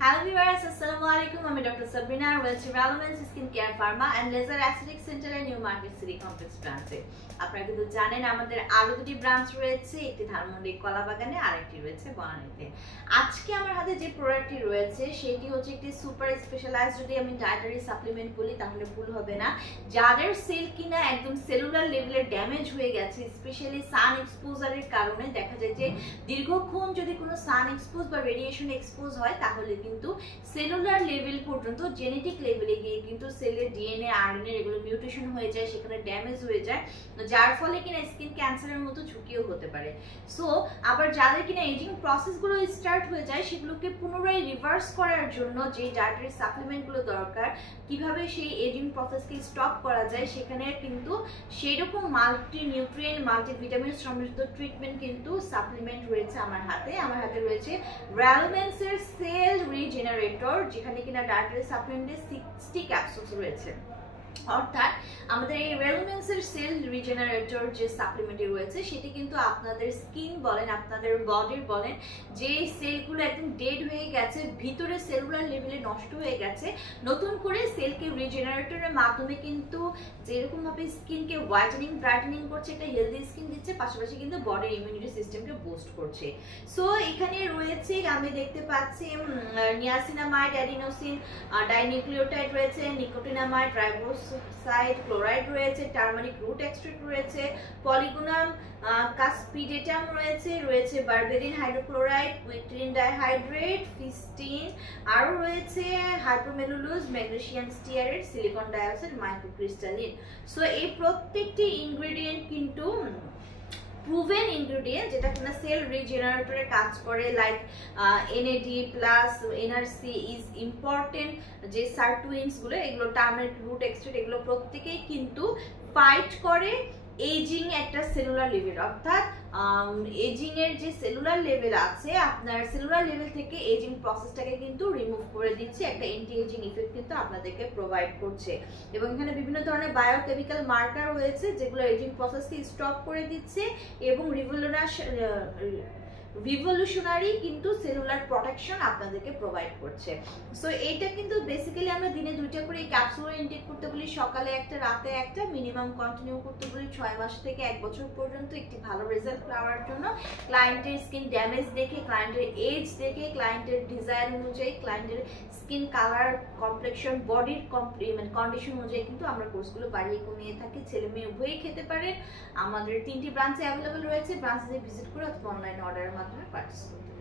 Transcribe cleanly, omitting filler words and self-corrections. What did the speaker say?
Hello viewers, Assalamualaikum. I'm Dr. Sabrina, Welch Relevance Skin Care Pharma and Laser Aesthetic Center in New Market City Complex branch. আপনারা কিন্তু জানেন আমাদের আরো দুটি branch রয়েছে, একটি ধানমন্ডি কলাবাগানে আর একটি রয়েছে বনানীতে। আজকে আমার হাতে যে প্রোডাক্টটি রয়েছে সেটি হচ্ছে একটি সুপার স্পেশালাইজড, যদি আমি ডায়েটারি সাপ্লিমেন্ট বলি তাহলে ভুল হবে না। যাদের সেল কিনা একদম সেলুলার লেভেলে ড্যামেজ হয়ে গেছে, স্পেশালি সান এক্সপোজারের কারণে দেখা যায় যে দীর্ঘক্ষণ যদি কোনো সান এক্সপোজ বা রেডিয়েশন এক্সপোজ হয় তাহলে কিন্তু সেলুলার লেভেল পর্যন্ত জেনেটিক লেভেলে গিয়ে কিন্তু সেলের ডিএনএ আরএনএ এগুলো মিউটেশন হয়ে যায়, সেখানে ড্যামেজ হয়ে যায়, যার ফলে কিনা স্কিন ক্যান্সারের মতো ঝুঁকিও হতে পারে। সো আবার যাদের কিনা এজিং প্রসেসগুলো স্টার্ট হয়ে যায় সেগুলোকে পুনরায় রিভার্স করার জন্য যে ডায়েটারি সাপ্লিমেন্টগুলো দরকার, কিভাবে সেই এজিং প্রসেসকে স্টপ করা যায়, সেখানে কিন্তু সেইরকম মাল্টি নিউট্রিয়েন্ট মাল্টিভিটামিন সমৃদ্ধ ট্রিটমেন্ট কিন্তু সাপ্লিমেন্ট রয়েছে আমার হাতে। আমার হাতে রয়েছে রেলভেন্সের সেল রিজেনারেটর, যেখানে কিনা ডায়েটারি সাপ্লিমেন্টে 60 ক্যাপসুলস রয়েছে। অর্থাৎ আমাদের এই রেলভেন্সের সেল রিজেনারেটর যে সাপ্লিমেন্টটি রয়েছে সেটি কিন্তু আপনাদের স্কিন বলেন, আপনাদের বডির বলেন, যে সেলগুলো একদম ডেড হয়ে গেছে, ভিতরে সেলুলার লেভেলে নষ্ট হয়ে গেছে, নতুন করে সেলকে রিজেনারেটরের মাধ্যমে কিন্তু যেরকম ভাবে স্কিনকে হোয়াইটেনিং ব্রাইটেনিং করছে, একটা হেলদি স্কিন দিচ্ছে, পাশাপাশি কিন্তু বডির ইমিউনিটি সিস্টেমকে বুস্ট করছে। সো এখানে রয়েছে, আমি দেখতে পাচ্ছি নিয়াসিনামাইড, অ্যাডিনোসিন ডাইনিউক্লিওটাইড রয়েছে, নিকোটিনামাইড, রাইবোসাইড ক্লোরাইড রয়েছে, টারমারিক রুট এক্সট্রাক্ট রয়েছে, পলিগুনাম কাসপিডেটাম রয়েছে বারবেরিন হাইড্রোক্লোরাইড, কুইট্রিন ডাইহাইড্রেট, ফিস্টিন, আরও রয়েছে hypromellose, magnesium stearate, silicon dioxide, microcrystalline. So এই প্রত্যেকটি ইনগ্রেডিয়েন্ট কিন্তু প্রুভেন ইনগ্রেডিয়েন্ট, যেটা কিনা সেল রিজেনারেটরে কাজ করে। Like NAD plus NRC is important, যে সারটুইনস গুলো, এগুলো টার্মারিক রুট এক্সট্রাক্ট, এগুলো প্রত্যেকেই কিন্তু ফাইট করে এজিং একটা সেলুলার লেভেল, অর্থাৎ এজিং এর যে সেলুলার লেভেল আছে, আপনার সেলুলার লেভেল থেকে এজিং প্রসেসটাকে কিন্তু রিমুভ করে দিচ্ছে, একটা অ্যান্টি এজিং ইফেক্ট কিন্তু আপনাদেরকে প্রোভাইড করছে। এবং এখানে বিভিন্ন ধরনের বায়োকেমিক্যাল মার্কার রয়েছে যেগুলো এজিং প্রসেসকে স্টপ করে দিচ্ছে এবং রিভলিউশনারি কিন্তু সেলুলার প্রোটেকশন আপনাদেরকে প্রোভাইড করছে। সো এইটা কিন্তু বেসিক্যালি আমরা দিনে 2টা করে ক্যাপসুল ইনটেক করতে বলি, সকালে একটা রাতে একটা, মিনিমাম কন্টিনিউ করতে বলি 6 মাস থেকে 1 বছর পর্যন্ত, একটি ভালো রেজাল্ট পাওয়ার জন্য। ক্লায়েন্টের স্কিন ড্যামেজ দেখে, ক্লায়েন্টের এজ দেখে, ক্লায়েন্টের ডিজায়ার অনুযায়ী, ক্লায়েন্টের স্কিন কালার, কমপ্লেকশন, বডির কন্ডিশন অনুযায়ী কিন্তু আমরা কোর্সগুলো বাড়িয়ে কমিয়ে থাকি। ছেলে মেয়ে উভয়ই খেতে পারে। আমাদের 3টি ব্রাঞ্চে অ্যাভেলেবল রয়েছে, ব্রাঞ্চে ভিজিট করে অথবা অনলাইন অর্ডারের মাধ্যমে পার্চেস করতে